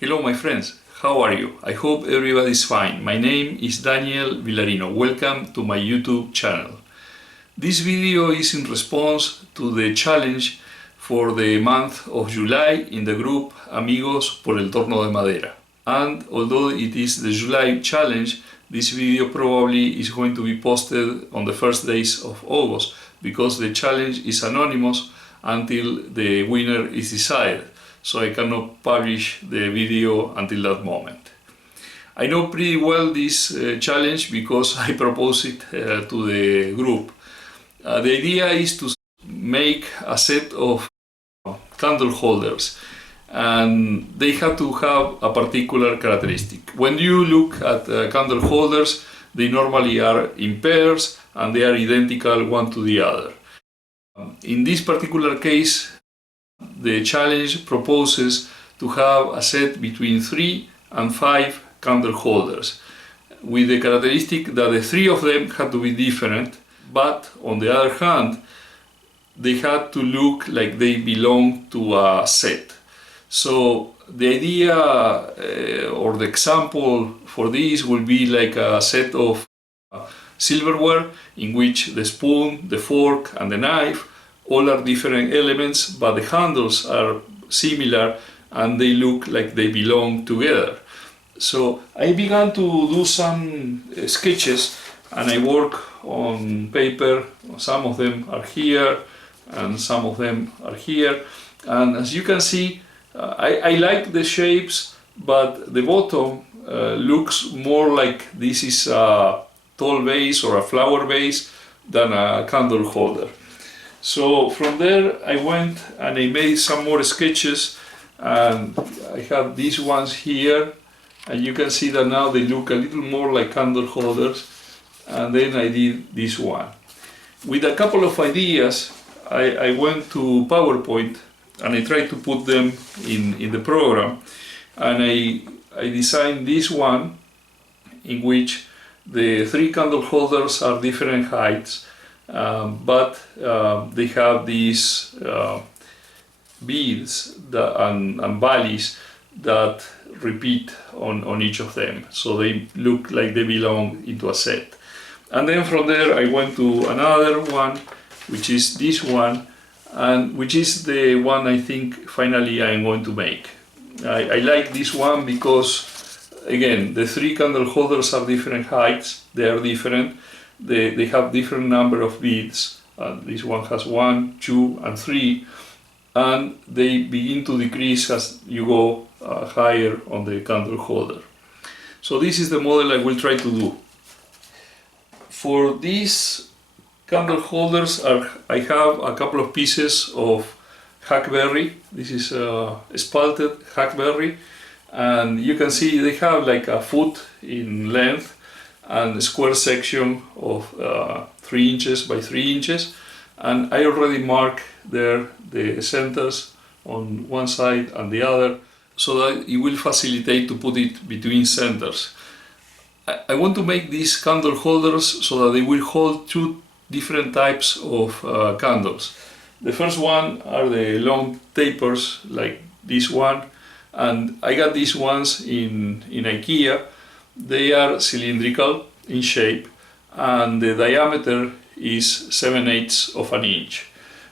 Hello my friends, how are you? I hope everybody is fine. My name is Daniel Villarino. Welcome to my YouTube channel. This video is in response to the challenge for the month of July in the group Amigos por el Torno de Madera. And although it is the July challenge, this video probably is going to be posted on the first days of August because the challenge is anonymous until the winner is decided. So I cannot publish the video until that moment. I know pretty well this challenge because I proposed it to the group. The idea is to make a set of candle holders, and they have to have a particular characteristic. When you look at candle holders, they normally are in pairs and they are identical one to the other. In this particular case, the challenge proposes to have a set between 3 and 5 candle holders, with the characteristic that the 3 of them had to be different, but on the other hand, they had to look like they belong to a set. So the idea or the example for this will be like a set of silverware in which the spoon, the fork and the knife all are different elements, but the handles are similar and they look like they belong together. So I began to do some sketches and I work on paper. Some of them are here and some of them are here. And as you can see, I like the shapes, but the bottom looks more like this is a tall vase or a flower vase than a candle holder. So from there I went and I made some more sketches, and I have these ones here, and you can see that now they look a little more like candle holders. And then I did this one. With a couple of ideas, I went to PowerPoint and I tried to put them in the program, and I designed this one in which the 3 candle holders are different heights. But they have these beads and valleys that repeat on each of them, so they look like they belong into a set. And then from there I went to another one, which is this one, and which is the one I think finally I'm going to make. I like this one because, again, the 3 candle holders are different heights, they are different. They have different number of beads. This one has 1, 2 and 3, and they begin to decrease as you go higher on the candle holder. So this is the model I will try to do. For these candle holders I have a couple of pieces of hackberry. This is spalted hackberry, and you can see they have like a foot in length and a square section of 3 inches by 3 inches, and I already marked there the centers on one side and the other, so that it will facilitate to put it between centers. I want to make these candle holders so that they will hold 2 different types of candles. The first one are the long tapers like this one, and I got these ones in IKEA. They are cylindrical in shape, and the diameter is 7/8 of an inch.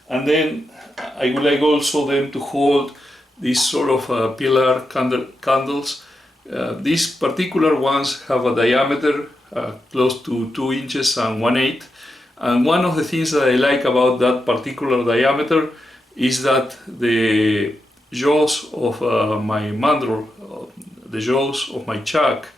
And then I would like also them to hold these sort of pillar candles. These particular ones have a diameter close to 2 inches and 1/8. And one of the things that I like about that particular diameter is that the jaws of my mandrel, the jaws of my chuck,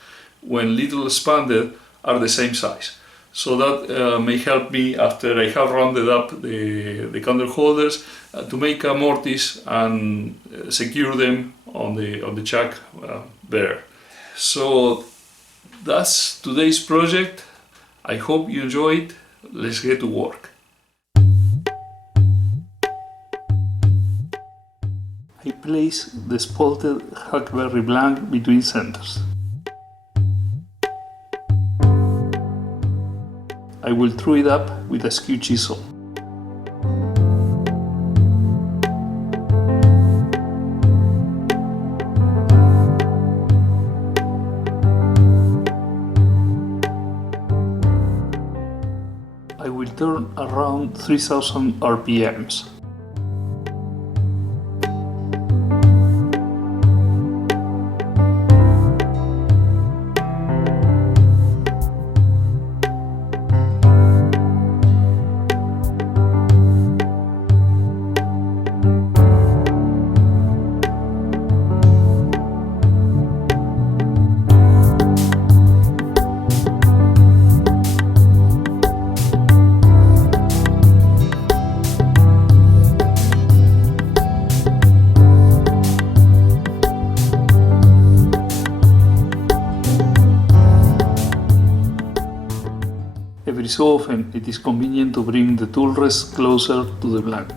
when little expanded, are the same size. So that may help me after I have rounded up the candle holders to make a mortise and secure them on the chuck there. So that's today's project. I hope you enjoy it. Let's get to work. I place the spalted hackberry blank between centers. I will throw it up with a skew chisel. around 3000 RPMs. Every so often it is convenient to bring the tool rest closer to the blank.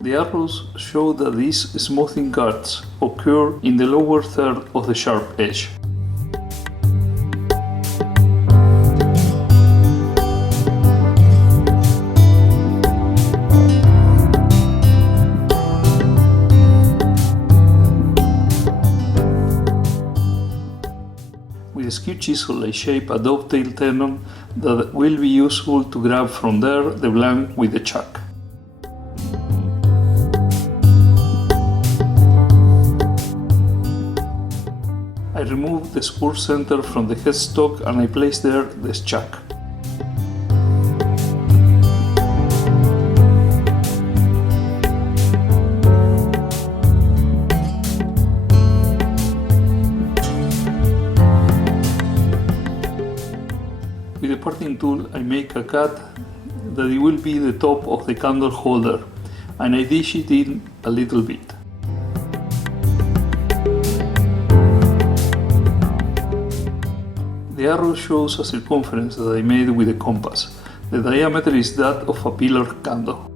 The arrows show that these smoothing cuts occur in the lower third of the sharp edge. With a skew chisel I shape a dovetail tenon that will be useful to grab from there the blank with the chuck. I remove the spur center from the headstock and I place there the chuck. With the parting tool I make a cut that it will be the top of the candle holder and I dish it in a little bit. The arrow shows a circumference that I made with a compass. The diameter is that of a pillar candle.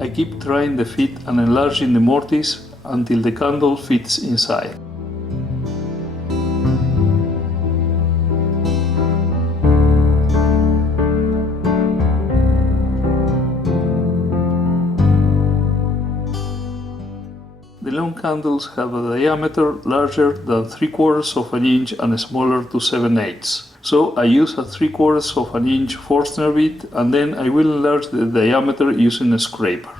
I keep trying the fit and enlarging the mortise until the candle fits inside. The long candles have a diameter larger than 3/4 of an inch and smaller to 7/8. So I use a 3/4 of an inch Forstner bit and then I will enlarge the diameter using a scraper.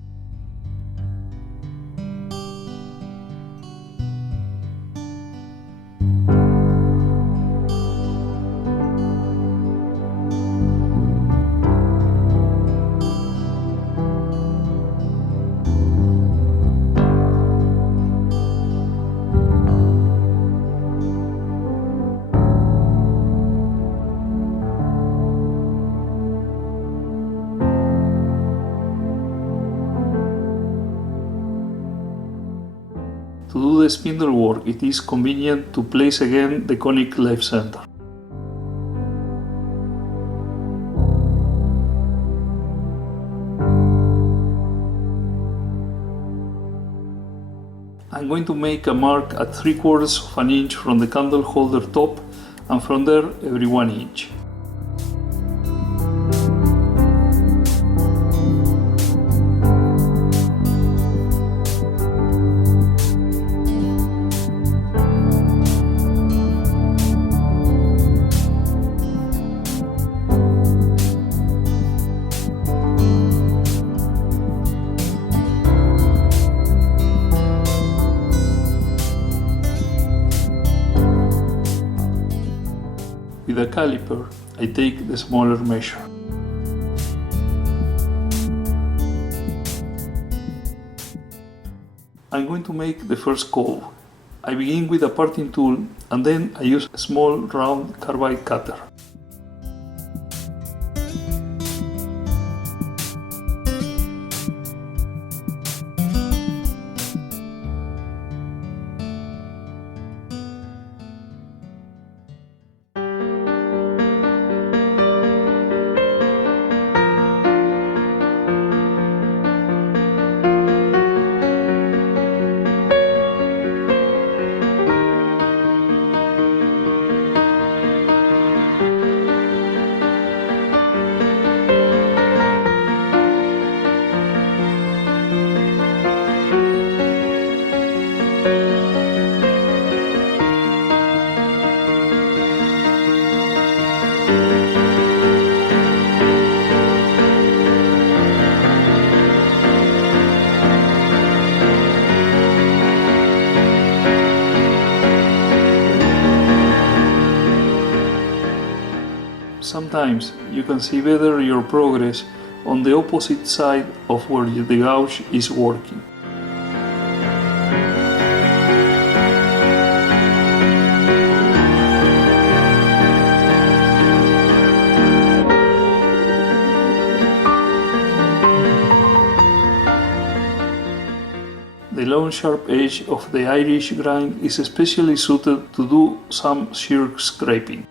To do the spindle work, it is convenient to place again the conic life center. I'm going to make a mark at 3/4 of an inch from the candle holder top and from there every 1 inch. With a caliper, I take the smaller measure. I'm going to make the first cove. I begin with a parting tool and then I use a small round carbide cutter. Sometimes you can see better your progress on the opposite side of where the gauge is working. The long sharp edge of the Irish grind is especially suited to do some shear scraping.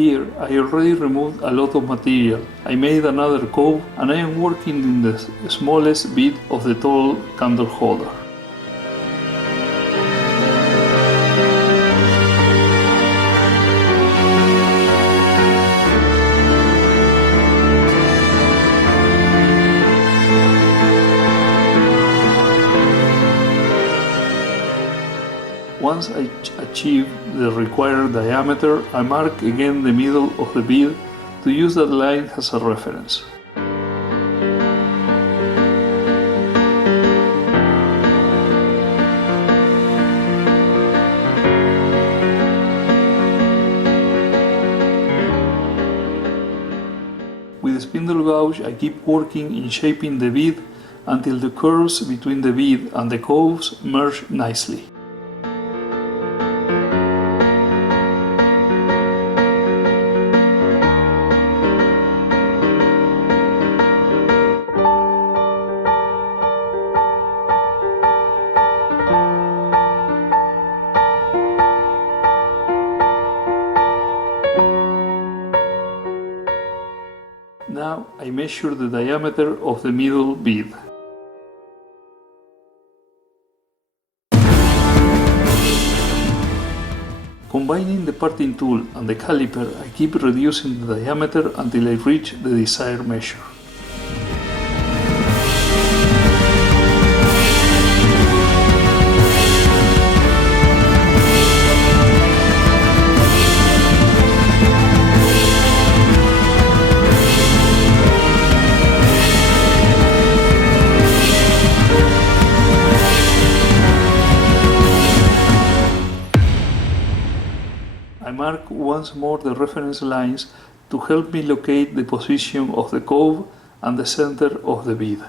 Here I already removed a lot of material. I made another cove and I am working in the smallest bit of the tall candleholder. Once I achieve the required diameter, I mark again the middle of the bead to use that line as a reference. With the spindle gouge, I keep working in shaping the bead until the curves between the bead and the coves merge nicely. Now I measure the diameter of the middle bead. Combining the parting tool and the caliper, I keep reducing the diameter until I reach the desired measure. I mark once more the reference lines to help me locate the position of the cove and the center of the bead.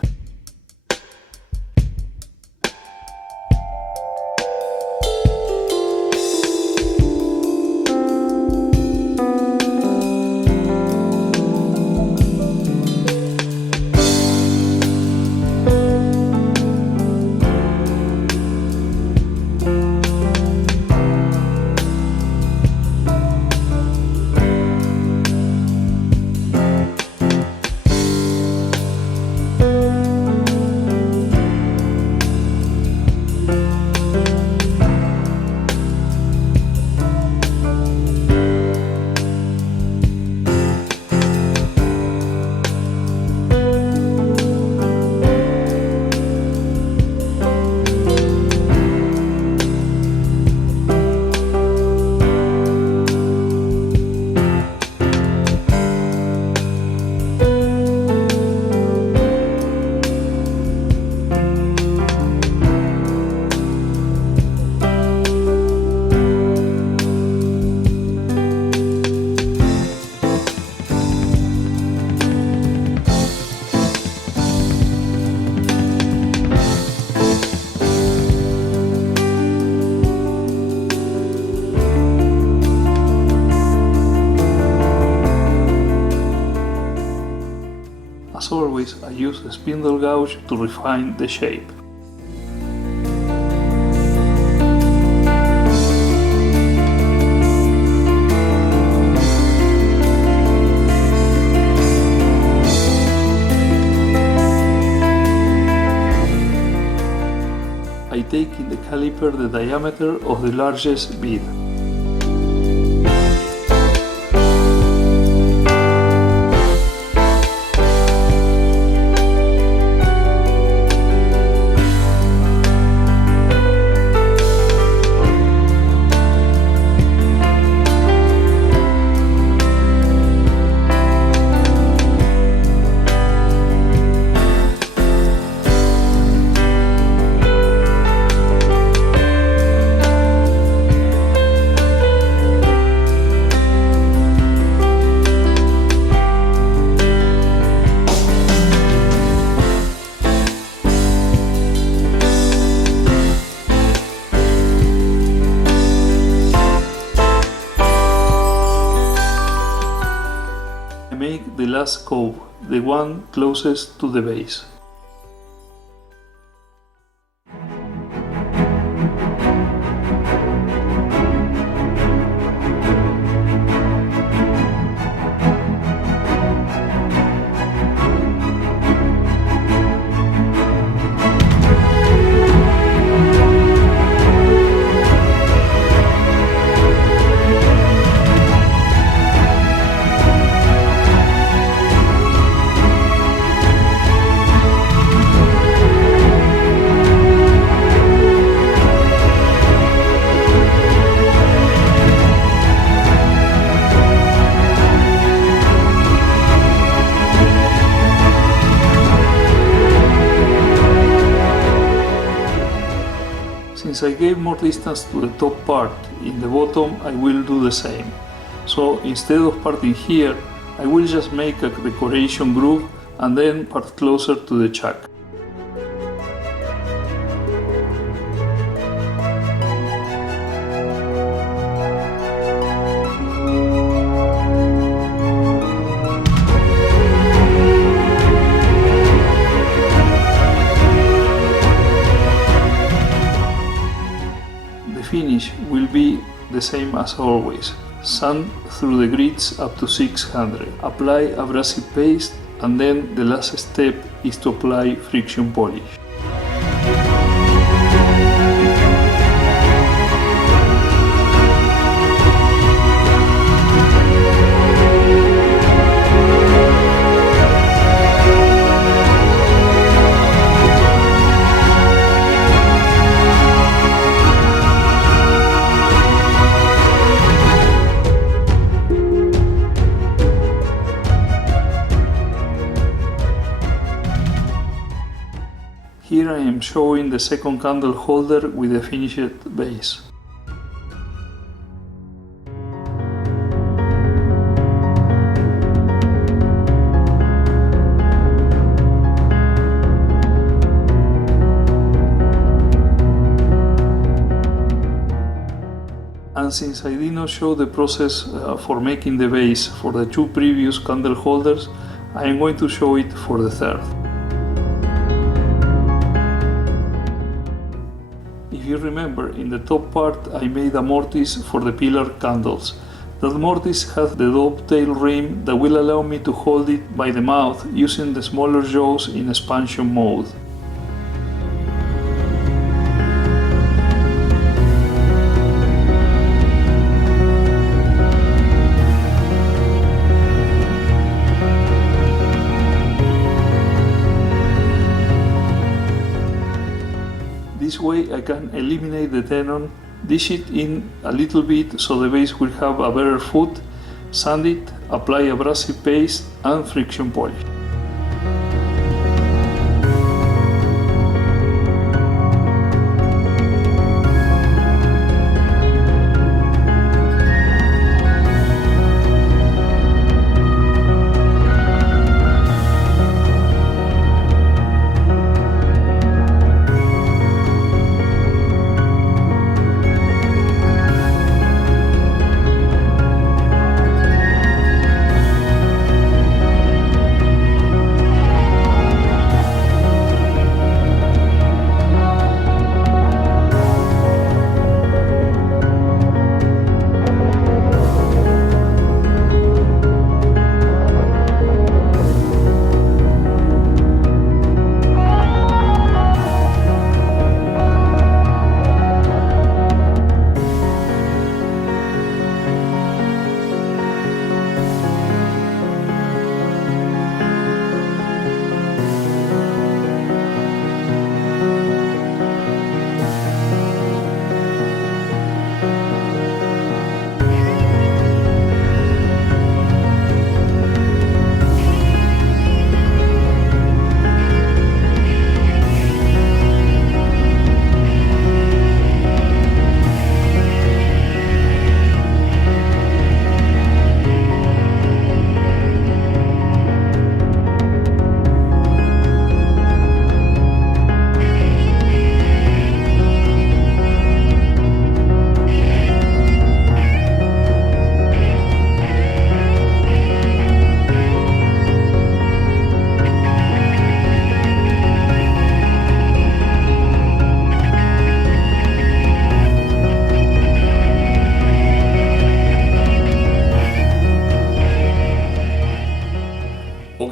As always, I use the spindle gouge to refine the shape. I take in the caliper the diameter of the largest bead. the last cove, the one closest to the base. Since I gave more distance to the top part in the bottom, I will do the same. So instead of parting here, I will just make a decoration groove and then part closer to the chuck. Finish will be the same as always. Sand through the grids up to 600. Apply abrasive paste and then the last step is to apply friction polish. Here I am showing the second candle holder with a finished base. And since I did not show the process for making the base for the two previous candle holders, I am going to show it for the third. If you remember, in the top part I made a mortise for the pillar candles. That mortise has the dovetail rim that will allow me to hold it by the mouth using the smaller jaws in expansion mode. This way I can eliminate the tenon, dish it in a little bit so the base will have a better foot, sand it, apply abrasive paste and friction polish.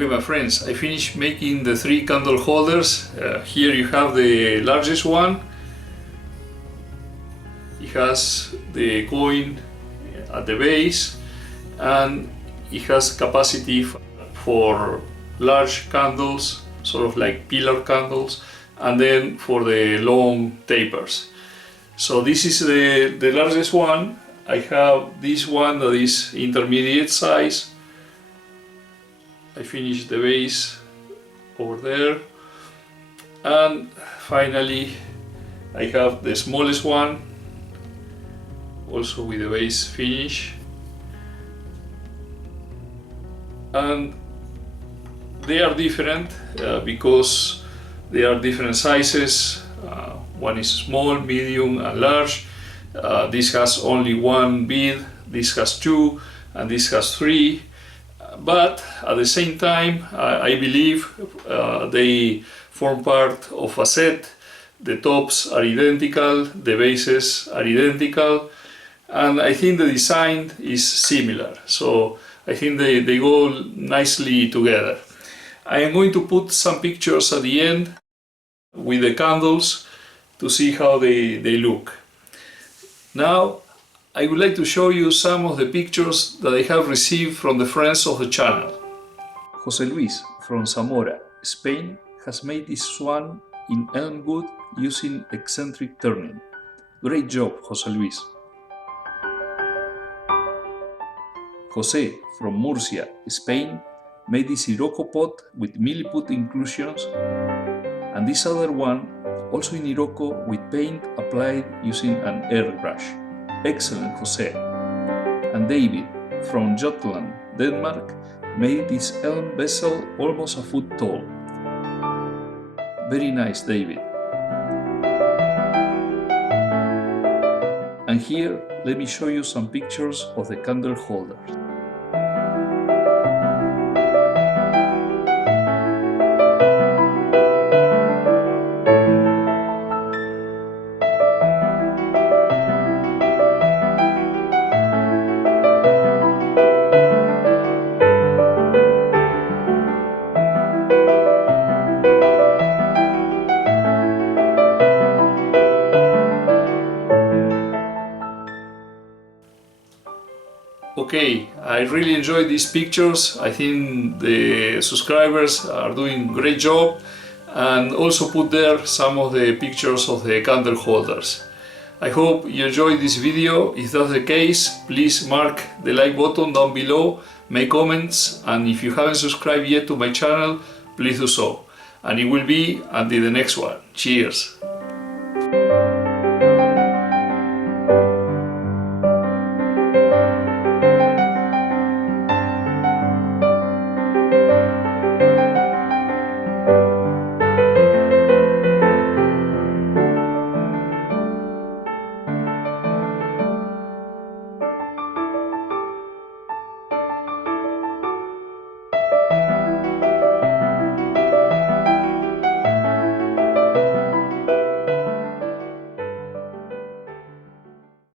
my friends, I finished making the 3 candle holders. Here you have the largest one. It has the coin at the base and it has capacity for large candles, sort of like pillar candles, and then for the long tapers. So this is the largest one. I have this one that is intermediate size. I finished the base over there, and finally I have the smallest one, also with the base finish, and they are different because they are different sizes. One is small, medium and large. This has only 1 bead, this has 2, and this has 3. But at the same time, I believe they form part of a set. The tops are identical, the bases are identical, and I think the design is similar. So I think they go nicely together. I am going to put some pictures at the end with the candles to see how they look. Now I would like to show you some of the pictures that I have received from the friends of the channel. Jose Luis from Zamora, Spain, has made this swan in elm wood using eccentric turning. Great job, Jose Luis. Jose from Murcia, Spain, made this Iroko pot with milliput inclusions, and this other one also in Iroko with paint applied using an airbrush. Excellent, Jose. And David from Jutland, Denmark, made this elm vessel almost a foot tall. Very nice, David. And here, let me show you some pictures of the candle holders. Okay, I really enjoyed these pictures. I think the subscribers are doing a great job, and also put there some of the pictures of the candle holders. I hope you enjoyed this video. If that's the case, please mark the like button down below, make comments, and if you haven't subscribed yet to my channel, please do so. And it will be until the next one. Cheers!